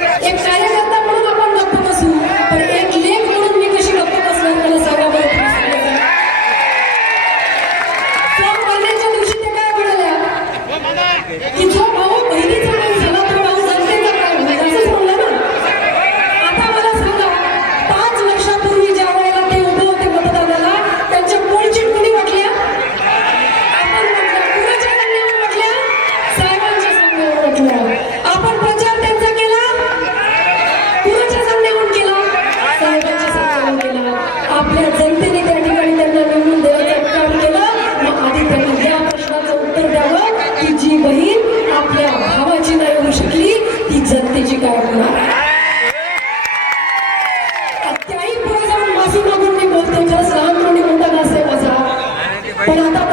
एक कार्यकर्ता म्हणून आपण गप्प बसू पण एक लेख म्हणून मी कशी गप्प बसणार मला सांगा बरं फॉर्म भरण्याच्या दिवशी ते काय म्हणाल्या? की जो भाऊ आपल्या जनतेने त्या ठिकाणी त्यांना निवडून देण्याचं काम केलं. मग आधी त्यांना या प्रश्नाचं उत्तर द्यावं की जी बहीण आपल्या भावाची नाही होऊ शकली ती जनतेची काय होणार त्याही पुढे जाऊन माफी मागून मी बोलते खरंच लहान कोणी मोठा नसेल माझा? पण आता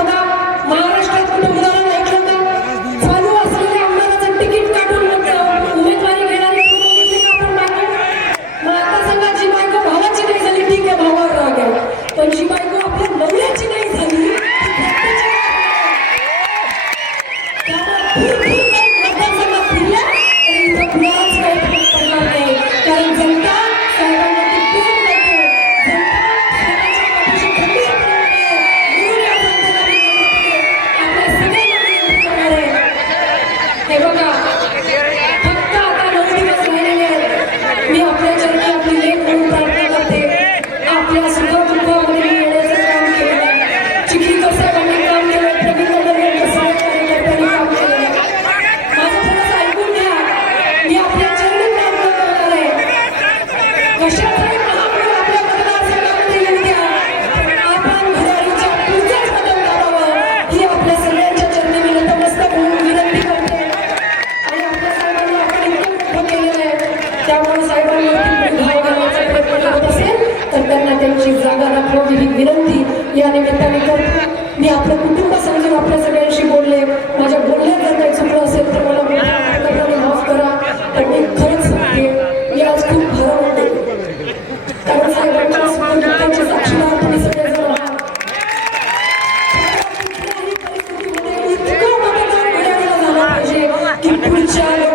Thank. Congratulations. Good job.